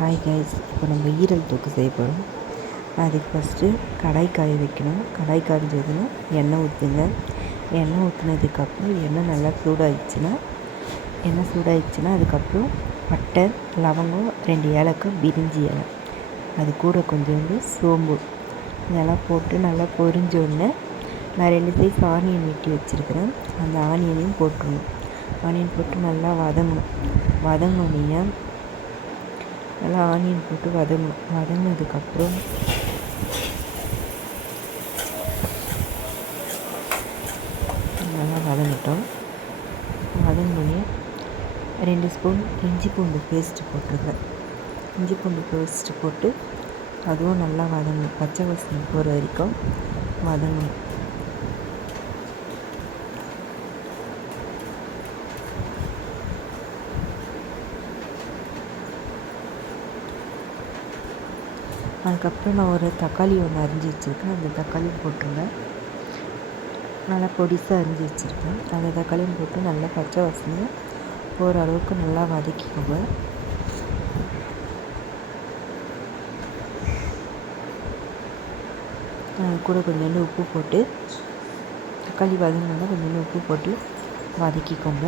Hi guys, இப்போ நம்ம ஈரல் தொக்கு செய்ய போகிறோம். அதுக்கு ஃபஸ்ட்டு கடாய் காய வைக்கணும். கடாய் காய்ஞ்சதுன்னா எண்ணெய் ஊற்றுங்க. எண்ணெய் ஊற்றுனதுக்கப்புறம் எண்ணெய் நல்லா சூடாகிடுச்சுன்னா அதுக்கப்புறம் பட்டை, லவங்கம், 2 ஏலக்காய், பிரிஞ்சி இலை, அது கூட கொஞ்சோண்டு சோம்பு இதெல்லாம் போட்டு நல்லா பொரிஞ்சோடனே நான் 2 சைஸ் ஆனியன் வெட்டி வச்சுருக்கிறேன். அந்த ஆனியனையும் போட்டுருணும். ஆனியன் போட்டு நல்லா வதங்கினோடனே நல்லா ஆனியன் போட்டு வதங்கினதுக்கப்புறம் நல்லா வதங்கிட்டோம். வதங்கினோடனே 2 ஸ்பூன் இஞ்சி பூண்டு பேஸ்ட்டு போட்டிருக்கேன். இஞ்சி பூண்டு பேஸ்ட்டு போட்டு அதுவும் நல்லா வதங்கணும். பச்சை வாசனை போகிற வரைக்கும் வதங்கணும். அதுக்கப்புறம் நான் ஒரு தக்காளி ஒன்று அரிஞ்சு வச்சுருக்கேன். அந்த தக்காளியும் போட்டுருங்க. நல்லா பொடிசாக அரிஞ்சு வச்சுருக்கேன். அந்த தக்காளியும் போட்டு நல்லா பச்சை வாசனை போகிற அளவுக்கு நல்லா வதக்கிக்கோங்க. கூட கொஞ்சோண்டு உப்பு போட்டு தக்காளி வதங்கினா கொஞ்சோண்டு உப்பு போட்டு வதக்கிக்கோங்க.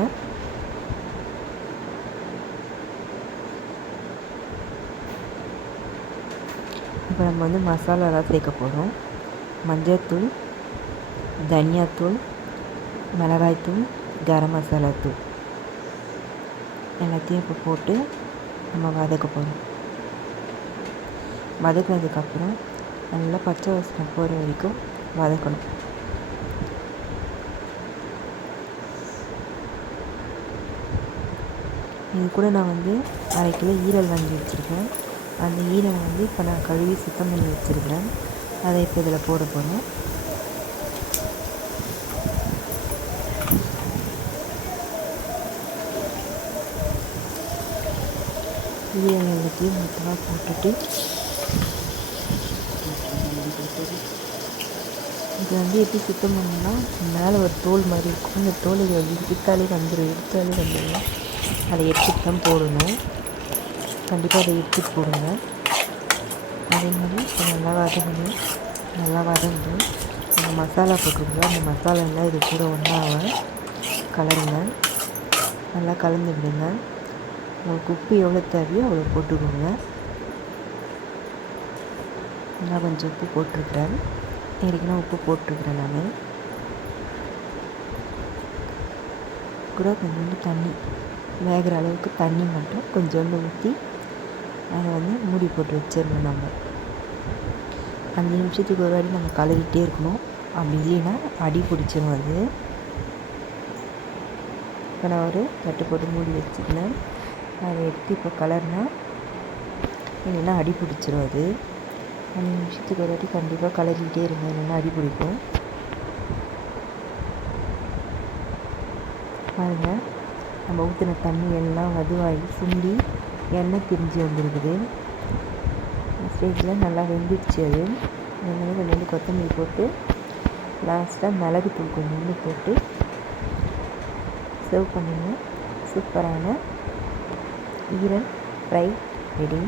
இப்போ நம்ம மசாலாலாம் சேர்க்க போகிறோம். மஞ்சள்தூள், தனியாத்தூள், மிளகாய்த்தூள், கரம் மசாலா தூள் எல்லாத்தையும் இப்போ போட்டு நம்ம வதக்க போகிறோம். வதக்கினதுக்கப்புறம் நல்லா பச்சை வாசனை போகிற வரைக்கும் வதக்கணும். இது கூட நான் 1/2 கிலோ ஈரல் வாங்கி வச்சுருக்கேன். அந்த ஈரலை இப்போ நான் கழுவி சுத்தம் பண்ணி வச்சுருக்கிறேன். அதை இப்போ இதில் போட போகிறேன். ஈரல் எல்லாத்தையும் மொத்தமாக போட்டுட்டு இது எப்படி சுத்தம் பண்ணணும்னா, மேலே ஒரு தோல் மாதிரி இருக்கும். அந்த தோல் எடுத்தாலே வந்துடும். அதை எடுத்துட்டு தான் போடணும். கண்டிப்பாக அதை எடுத்துட்டு போடுங்க. அதே மாதிரி நல்லா வதங்கி அந்த மசாலா போட்டுருங்க. அந்த மசாலா எல்லாம் இது கூட ஒன்றாக கலருங்க. நல்லா கலந்து விடுங்க. உங்களுக்கு உப்பு எவ்வளோ தேவையோ அவ்வளோ போட்டுக்கோங்க. நான் கொஞ்சம் உப்பு போட்டிருக்கிறேன். ஏற்கனவே உப்பு போட்டிருக்கிறேன். நான் கூட கொஞ்சோண்டு தண்ணி, வேகிற அளவுக்கு தண்ணி மட்டும் கொஞ்சோண்டு ஊற்றி அதை மூடி போட்டு வச்சிடணும். நம்ம 5 நிமிஷத்துக்கு ஒரு வாட்டி நம்ம கலரிகிட்டே இருக்கணும். அப்படி இல்லைன்னா அடி பிடிச்சிடும் அது. இப்போ நான் ஒரு தட்டு போட்டு மூடி வச்சுருந்தேன். அதை எடுத்து இப்போ கலர்னா இல்லைன்னா அடி பிடிச்சிடும் அது. 5 நிமிஷத்துக்கு ஒரு வாட்டி கண்டிப்பாக கலரிக்கிட்டே இருங்க, இல்லைன்னா அடி பிடிக்கும். பாருங்கள், நம்ம ஊற்றின தண்ணி எல்லாம் வதுவாகி சுண்டி எண்ணெய் பிரிஞ்சு வந்துருக்குது. ஸ்டேஜில் நல்லா வெந்துடுச்சு. அது கொஞ்சோண்டு கொத்தமல்லி போட்டு லாஸ்ட்டாக மிளகுத்தூள் கொஞ்சோண்டு போட்டு சர்வ் பண்ணிங்க. சூப்பரான ஈரல் ஃப்ரை ரெடி.